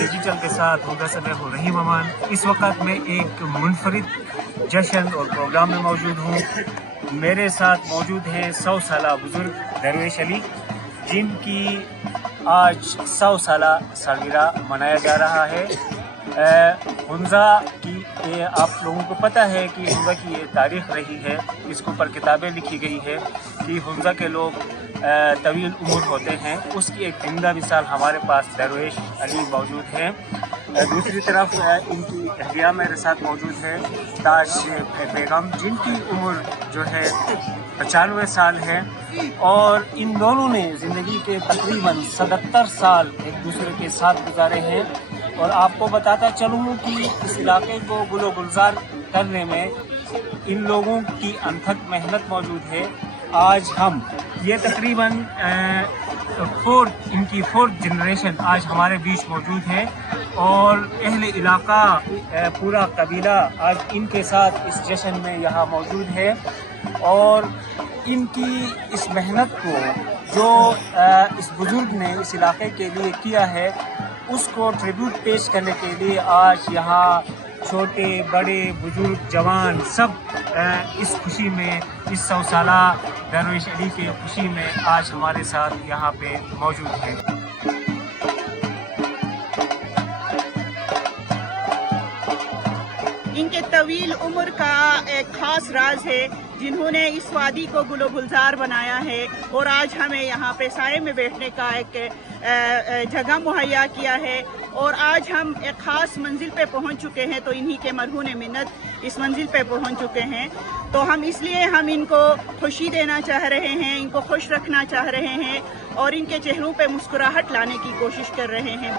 Digital کے ساتھ ہوگا سمیع الرحیم امان۔ اس وقت میں ایک منفرد جشن اور پروگرام میں موجود ہوں۔ میرے ساتھ موجود ہیں 100 سالہ بزرگ درویش علی، جن کی آج 100 سالہ سالگرہ منایا جا رہا ہے۔ حنزہ کی آپ لوگوں کو پتہ ہے کہ حنزہ کی یہ تاریخ رہی ہے، اس کے اوپر کتابیں لکھی گئی ہے کہ حنزہ کے لوگ طویل عمر ہوتے ہیں۔ اس کی ایک زندہ مثال ہمارے پاس درویش علی موجود ہیں۔ دوسری طرف ان کی اہلیہ میرے ساتھ موجود ہے تاج بیگم، جن کی عمر جو ہے 95 سال ہے، اور ان دونوں نے زندگی کے تقریباً 77 سال ایک دوسرے کے ساتھ گزارے ہیں۔ اور آپ کو بتاتا چلوں کہ اس علاقے کو گل و گلزار کرنے میں ان لوگوں کی انتھک محنت موجود ہے۔ آج ہم یہ تقریباً ان کی فورتھ جنریشن آج ہمارے بیچ موجود ہے، اور اہل علاقہ پورا قبیلہ آج ان کے ساتھ اس جشن میں یہاں موجود ہے۔ اور ان کی اس محنت کو جو اس بزرگ نے اس علاقے کے لیے کیا ہے، اس کو ٹریبیوٹ پیش کرنے کے لیے آج یہاں چھوٹے بڑے بزرگ جوان سب اس خوشی میں، اس 100 سالہ درویش علی کی خوشی میں آج ہمارے ساتھ یہاں پہ موجود ہیں۔ ان کے طویل عمر کا ایک خاص راز ہے، جنہوں نے اس وادی کو گل و گلزار بنایا ہے، اور آج ہمیں یہاں پہ سائے میں بیٹھنے کا ایک جگہ مہیا کیا ہے، اور آج ہم ایک خاص منزل پہ پہنچ چکے ہیں۔ تو انہی کے مرہون منت اس منزل پہ پہنچ چکے ہیں، تو ہم اس لیے ان کو خوشی دینا چاہ رہے ہیں، ان کو خوش رکھنا چاہ رہے ہیں، اور ان کے چہروں پہ مسکراہٹ لانے کی کوشش کر رہے ہیں۔